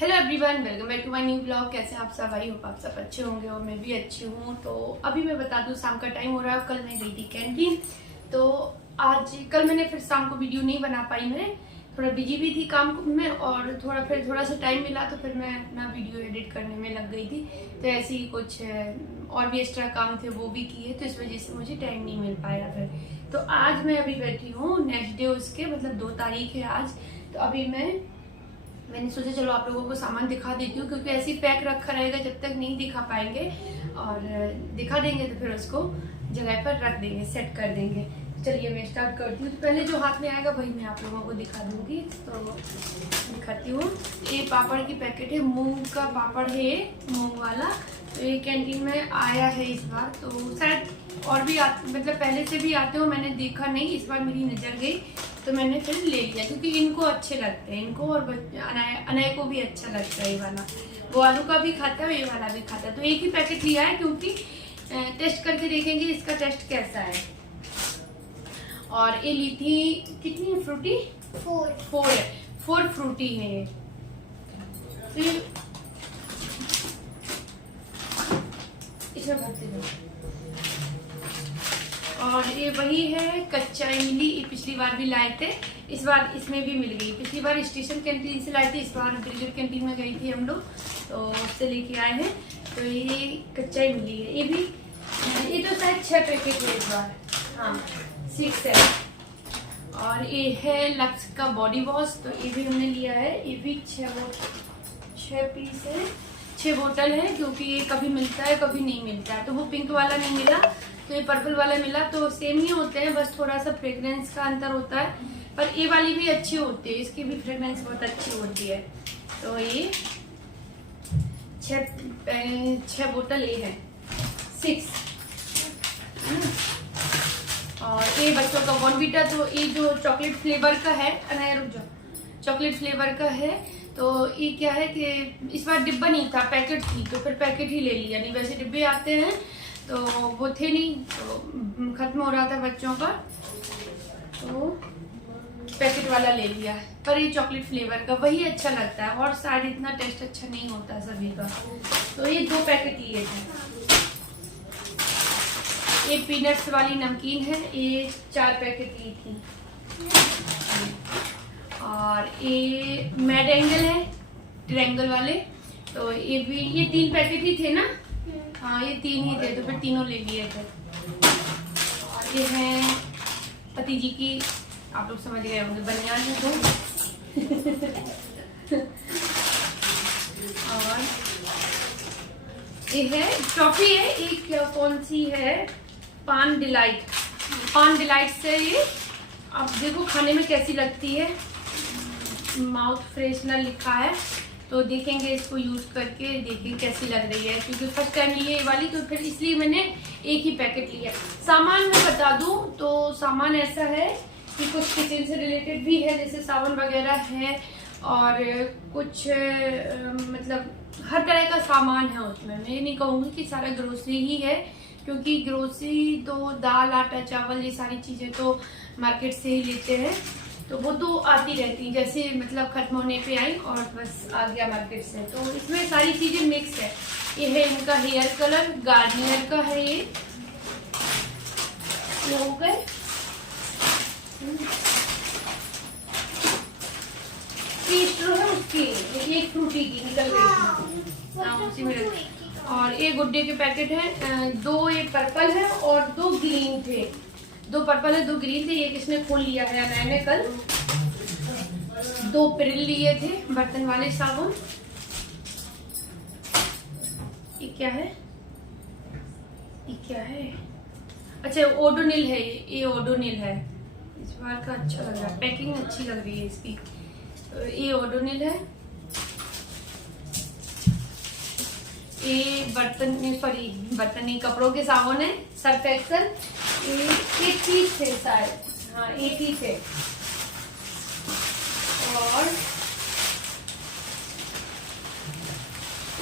Hello everyone, welcome back to my new blog. कैसे आप सब? आई होप आप सब अच्छे होंगे और मैं भी अच्छी हूँ। तो अभी मैं बता दूँ, शाम का टाइम हो रहा है। कल मैं गई थी कैंटीन, तो कल मैंने फिर शाम को वीडियो नहीं बना पाई। मैं थोड़ा बिजी भी थी काम में और थोड़ा सा टाइम मिला तो फिर मैं अपना वीडियो एडिट करने में लग गई थी। तो ऐसे ही कुछ और भी एक्स्ट्रा काम थे, वो भी किए, तो इस वजह से मुझे टाइम नहीं मिल पाया फिर। तो आज मैं अभी बैठी हूँ, नेक्स्ट डे उसके मतलब 2 तारीख है आज। तो अभी मैंने सोचा चलो आप लोगों को सामान दिखा देती हूँ, क्योंकि ऐसे ही पैक रखा रहेगा जब तक नहीं दिखा पाएंगे, और दिखा देंगे तो फिर उसको जगह पर रख देंगे, सेट कर देंगे। चलिए मैं स्टार्ट करती हूँ। तो पहले जो हाथ में आएगा वही मैं आप लोगों को दिखा दूंगी। तो दिखाती हूँ। ये पापड़ की पैकेट है, मूंग का पापड़ है ये, मूंग वाला। तो ये कैंटीन में आया है इस बार। तो शायद और भी मतलब पहले से भी आते हो, मैंने देखा नहीं, इस बार मेरी नज़र गई तो मैंने फिर ले लिया, क्योंकि इनको अच्छे लगते हैं, इनको और अनय को भी अच्छा लगता है ये वाला। वो आलू का भी खाता है, ये वाला भी खाता है। तो एक ही पैकेट लिया है, क्योंकि टेस्ट करके देखेंगे इसका टेस्ट कैसा है। और ये ली थी कितनी फ्रूटी? 4 फ्रूटी है ये। तो इसमें भरते दो। और ये वही है कच्चा इमली, ये पिछली बार भी लाए थे, इस बार इसमें भी मिल गई। पिछली बार स्टेशन कैंटीन से लाए थे, इस बार ब्रिगेड कैंटीन में गई थी हम लोग, तो उससे लेके आए हैं। तो ये कच्चा इमली है, ये तो शायद 6 पैकेट है इस बार, हाँ 6 है। और ये है लक्स का बॉडी वॉश, तो ये भी हमने लिया है। ये भी 6 पीस है, 6 बोतल है, क्योंकि ये कभी मिलता है कभी नहीं मिलता है। तो वो पिंक वाला नहीं मिला, तो ये पर्पल वाला मिला। तो सेम ही होते हैं, बस थोड़ा सा फ्रेग्रेंस का अंतर होता है, पर ये वाली भी अच्छी होती है, इसकी भी फ्रेग्रेंस बहुत अच्छी होती है। तो ये 6 बोतल ये है, 6। और ये बच्चों का बॉर्नवीटा, तो ये जो चॉकलेट फ्लेवर का है, अनाया रुक जाओ, चॉकलेट फ्लेवर का है। तो ये क्या है कि इस बार डिब्बा नहीं था, पैकेट थी, तो फिर पैकेट ही ले लिया। नहीं वैसे डिब्बे आते हैं, तो वो थे नहीं, तो खत्म हो रहा था बच्चों का, तो पैकेट वाला ले लिया। पर ये चॉकलेट फ्लेवर का वही अच्छा लगता है, और शायद इतना टेस्ट अच्छा नहीं होता सभी का। तो ये 2 पैकेट लिए थे। ये पीनट्स वाली नमकीन है, ये 4 पैकेट ली थी। और ये मैड एंगल है, ट्रायंगल वाले, तो ये भी, ये 3 पैकेट ही थे ना, हाँ ये 3 ही थे, तो फिर तीनों ले लिए थे। और ये है पति जी की, आप लोग समझ गए होंगे, बनियान है 2। और ये है टॉफी है, एक कौन सी है, पान डिलाइट से। ये आप देखो खाने में कैसी लगती है, माउथ फ्रेशनर लिखा है, तो देखेंगे इसको यूज करके, देखें कैसी लग रही है, क्योंकि फर्स्ट टाइम लिए ये वाली, तो फिर इसलिए मैंने एक ही पैकेट लिया। सामान मैं बता दूं तो सामान ऐसा है कि कुछ किचन से रिलेटेड भी है, जैसे साबुन वगैरह है, और कुछ मतलब हर तरह का सामान है उसमें। मैं ये नहीं कहूँगी कि सारा ग्रोसरी ही है, क्योंकि ग्रोसरी तो दाल आटा चावल ये सारी चीज़ें तो मार्केट से ही लेते हैं, तो वो तो आती रहती, जैसे मतलब खत्म होने पे आई और बस आ गया मार्केट से। तो इसमें सारी चीज़ें मिक्स है। ये है इनका हेयर कलर, गार्नियर का है ये हो गए। है उसकी, एक फ्रूटी की निकल गई, हाँ उसी में। और ये गुड्डे के पैकेट है, 2 ये पर्पल है और 2 ग्रीन थे, 2 पर्पल है 2 ग्रीन थे। ये किसने खोल लिया है, मैंने कल 2 पिरिल लिए थे, बर्तन वाले साबुन। ये क्या है, ये क्या है, अच्छा ओडोनिल है, ये ओडोनिल है, इस बार का अच्छा लग रहा है, पैकिंग अच्छी लग रही है इसकी। तो ये ओडोनिल है। ये बर्तन नहीं, कपड़ों के साबुन है, सर्फ एक्सल। ये ठीक थे शायद, हाँ एक ही थे। और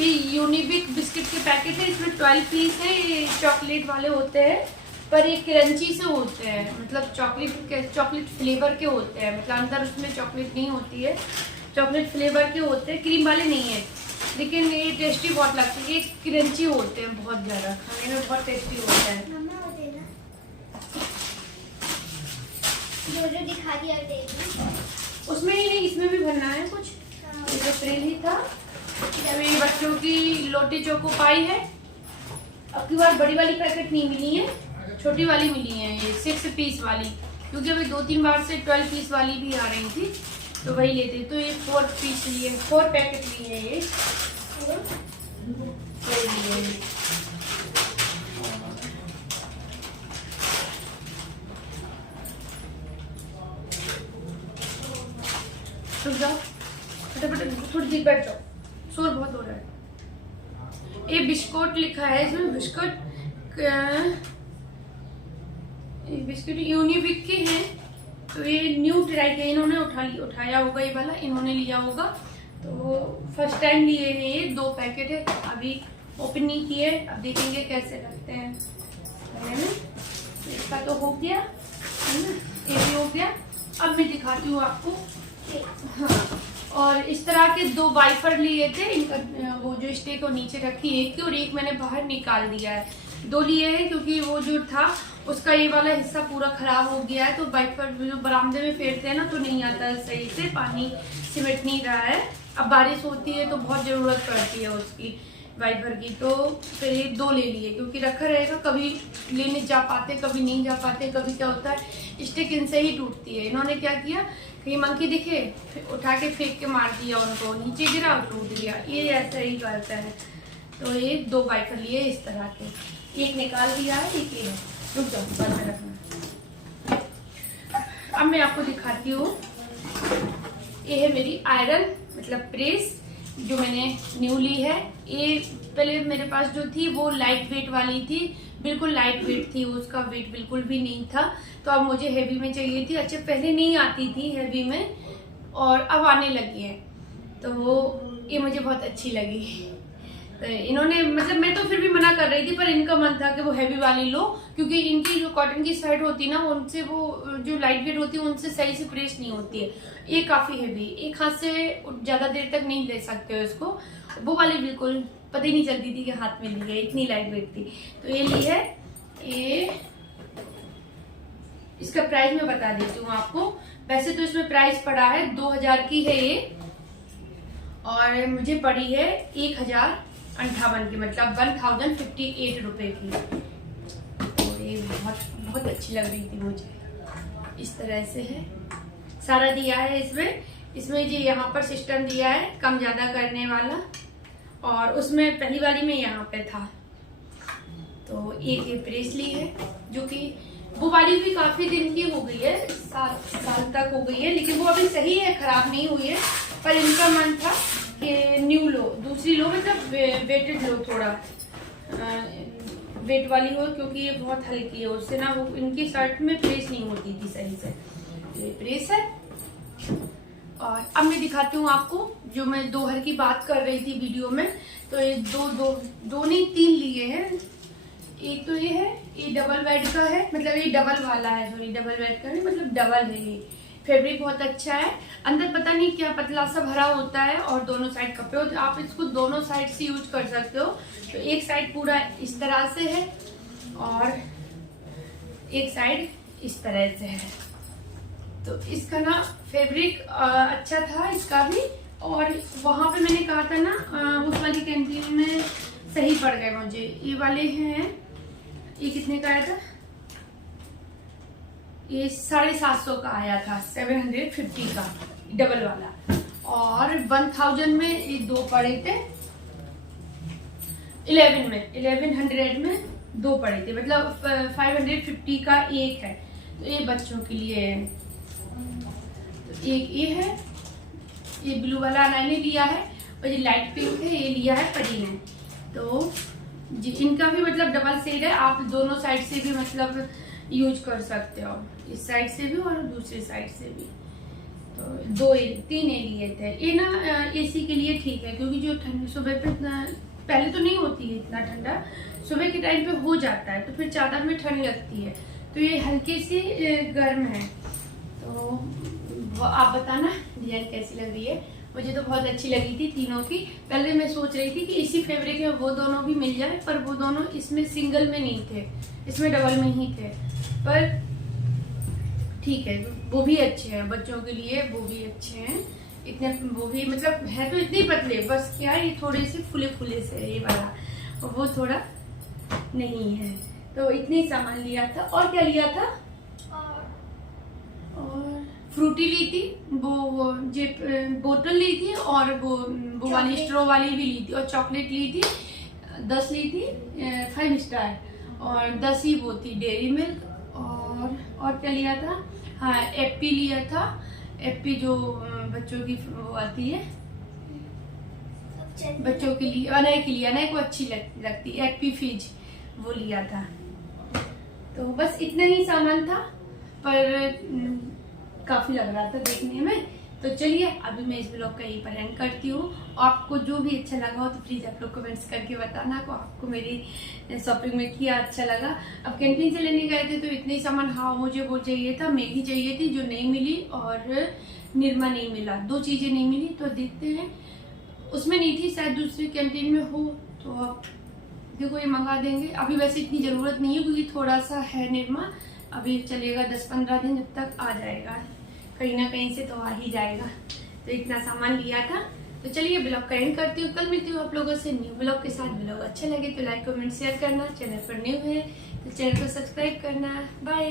ये यूनिबिक बिस्किट के पैकेट है, इसमें 12 पीस है। ये चॉकलेट वाले होते हैं, पर ये क्रंची से होते हैं, मतलब चॉकलेट फ्लेवर के होते हैं, मतलब अंदर उसमें चॉकलेट नहीं होती है, चॉकलेट फ्लेवर के होते हैं, क्रीम वाले नहीं है, लेकिन ये टेस्टी बहुत लगते हैं। ये क्रंची होते हैं, बहुत ज़्यादा खाने में बहुत टेस्टी होता है। जो दिखा दिया उसमें ही नहीं, इसमें भी भरना है कुछ। ये अप्रैल ही था। अभी बच्चों की लोटी चोको पाई है। अब की बार बड़ी वाली पैकेट नहीं मिली है, छोटी वाली मिली है, ये 6 पीस वाली, क्योंकि अभी 2-3 बार से 12 पीस वाली भी आ रही थी, तो वही लेते। तो ये 4 पीस लिए, 4 पैकेट लिए ये रुक जाओ, फटाफट थोड़ी देर बैठ जाओ, शोर बहुत हो रहा है। ये बिस्कुट लिखा है इसमें, बिस्कुट यूनिबिक के हैं, तो ये न्यू ट्राई के इन्होंने उठाया होगा, ये वाला इन्होंने लिया होगा, तो फर्स्ट टाइम लिए हैं ये। 2 पैकेट है, अभी ओपन नहीं किए, अब देखेंगे कैसे लगते हैं, है ना। इसका तो हो गया है ना, ये भी हो गया। अब मैं दिखाती हूँ आपको। हाँ, और इस तरह के 2 वाइफर लिए थे, इनका वो जो स्टे को नीचे रखी एक की, और एक मैंने बाहर निकाल दिया है। 2 लिए हैं क्योंकि वो जो था उसका ये वाला हिस्सा पूरा खराब हो गया है, तो वाइपर जो बरामदे में फेरते हैं ना तो नहीं आता है सही से, पानी सिमट नहीं रहा है। अब बारिश होती है तो बहुत ज़रूरत पड़ती है उसकी वाइपर की, तो फिर ये 2 ले लिए, क्योंकि रखा रहेगा, कभी लेने जा पाते, कभी नहीं जा पाते, कभी क्या होता है स्टिक इनसे ही टूटती है। इन्होंने क्या किया, कहीं मंकी दिखे उठा के फेंक के मार दिया उनको, नीचे गिरा और टूट गया, ये ऐसा ही करता है। तो ये 2 वाइपर लिए इस तरह के, एक निकाल दिया है, एक ये है। रुक जाओ, बंद में रखना। अब मैं आपको दिखाती हूँ, ये है मेरी आयरन मतलब प्रेस, जो मैंने न्यू ली है। ये पहले मेरे पास जो थी वो लाइट वेट वाली थी, बिल्कुल लाइट वेट थी, उसका वेट बिल्कुल भी नहीं था, तो अब मुझे हैवी में चाहिए थी। अच्छा, पहले नहीं आती थी हैवी में, और अब आने लगी है, तो ये मुझे बहुत अच्छी लगी। तो इन्होंने मतलब, मैं तो फिर भी मना कर रही थी, पर इनका मन था कि वो हैवी वाली लो, क्योंकि इनकी जो कॉटन की शर्ट होती है ना, उनसे वो जो लाइट वेट होती है उनसे सही से प्रेस नहीं होती है। ये काफी हैवी, एक हाथ से ज्यादा देर तक नहीं ले सकते हो इसको। वो वाली बिल्कुल पता ही नहीं चलती थी कि हाथ में ली है, इतनी लाइट वेट थी। तो ये ली है, ये इसका प्राइस मैं बता देती हूँ आपको। वैसे तो इसमें प्राइस पड़ा है 2000 की है ये, और मुझे पड़ी है 1058 की, मतलब 1058 रुपए की। और ये बहुत अच्छी लग रही थी मुझे। इस तरह से है, सारा दिया है इसमें जो यहाँ पर सिस्टम दिया है कम ज्यादा करने वाला, और उसमें पहली वाली में यहाँ पे था। तो एक प्रेस ली है, जो कि वो वाली भी काफी दिन की हो गई है, 7 साल तक हो गई है, लेकिन वो अभी सही है, खराब नहीं हुई है। पर इनका मन था कि न्यू लो, दूसरी लो, मतलब वेटेड लो, थोड़ा वेट वाली हो, क्योंकि ये बहुत हल्की है, उससे ना वो इनकी शर्ट में प्रेस नहीं होती थी सही से। ये प्रेस है। और अब मैं दिखाती हूँ आपको, जो मैं दोहर की बात कर रही थी वीडियो में, तो ये दो नहीं 3 लिए हैं। एक तो ये है, ये डबल बेड का है, मतलब ये डबल वाला है, सॉरी डबल बेड का नहीं, मतलब डबल है। ये फैब्रिक बहुत अच्छा है, अंदर पता नहीं क्या पतला सा भरा होता है, और दोनों साइड कपड़े होते हैं, आप इसको दोनों साइड से यूज कर सकते हो। तो एक साइड पूरा इस तरह से है, और एक साइड इस तरह से है। तो इसका ना फैब्रिक अच्छा था इसका भी, और वहां पे मैंने कहा था ना उस वाली कैंटीन में सही पड़ गए मुझे। ये वाले हैं, ये कितने का आया था, ये 750 का आया था, 750 का डबल वाला, और 1000 में ये 2 पड़े थे, 1100 में 2 पड़े थे, मतलब 550 का एक है। तो ये बच्चों के लिए है। तो एक ये है, ये ब्लू वाला मैंने लिया है, और ये लाइट पिंक है, ये लिया है परी ने। तो इनका भी मतलब डबल शेड है, आप दोनों साइड से भी मतलब यूज कर सकते हो, इस साइड से भी और दूसरी साइड से भी। तो 3 लिए थे ये ना, एसी के लिए ठीक है, क्योंकि जो ठंड सुबह पे पहले तो नहीं होती है इतना ठंडा, सुबह के टाइम पे हो जाता है, तो फिर चादर में ठंड लगती है, तो ये हल्की सी गर्म है। तो आप बताना डिजाइन कैसी लग रही है, मुझे तो बहुत अच्छी लगी थी तीनों की। पहले मैं सोच रही थी कि इसी फैब्रिक में वो दोनों भी मिल जाए, पर वो दोनों इसमें सिंगल में नहीं थे, इसमें डबल में ही थे। पर ठीक है, वो भी अच्छे हैं बच्चों के लिए, वो भी अच्छे हैं। इतने वो भी मतलब है तो इतने पतले, बस क्या है ये थोड़े से फुले फुले से ये वाला, और वो थोड़ा नहीं है। तो इतने ही सामान लिया था। और क्या लिया था? और फ्रूटी ली थी, वो जो बोतल ली थी, और वो वाली स्ट्रॉ वाली भी ली थी, और चॉकलेट ली थी 10 ली थी 5 स्टार, और 10 ही वो थी डेयरी मिल्क। और क्या लिया था? हाँ, एप्पी लिया था, एप्पी जो बच्चों की वो आती है बच्चों के लिए, अनय के लिए, अनय को अच्छी लगती है एप्पी फिज, वो लिया था। तो बस इतना ही सामान था, पर काफी लग रहा था देखने में। तो चलिए अभी मैं इस ब्लॉग का यही पर एंड करती हूँ। आपको जो भी अच्छा लगा हो तो प्लीज आप लोग कमेंट्स करके बताना को आपको मेरी शॉपिंग में क्या अच्छा लगा। अब कैंटीन से लेने गए थे तो इतने ही सामान, हाँ मुझे वो चाहिए था, मैगी चाहिए थी जो नहीं मिली, और निरमा नहीं मिला, 2 चीजें नहीं मिली। तो देखते हैं, उसमें नहीं थी, शायद दूसरी कैंटीन में हो, तो अब देखो ये मंगा देंगे। अभी वैसे इतनी जरूरत नहीं है क्योंकि थोड़ा सा है निरमा, अभी चलेगा 10-15 दिन, जब तक आ जाएगा कहीं ना कहीं से तो आ ही जाएगा। तो इतना सामान लिया था। तो चलिए ब्लॉग का एंड करती हूँ, कल मिलती हूँ आप लोगों से न्यू ब्लॉग के साथ। ब्लॉग अच्छा लगे तो लाइक कमेंट शेयर करना, चैनल पर न्यू है तो चैनल को सब्सक्राइब करना। बाय।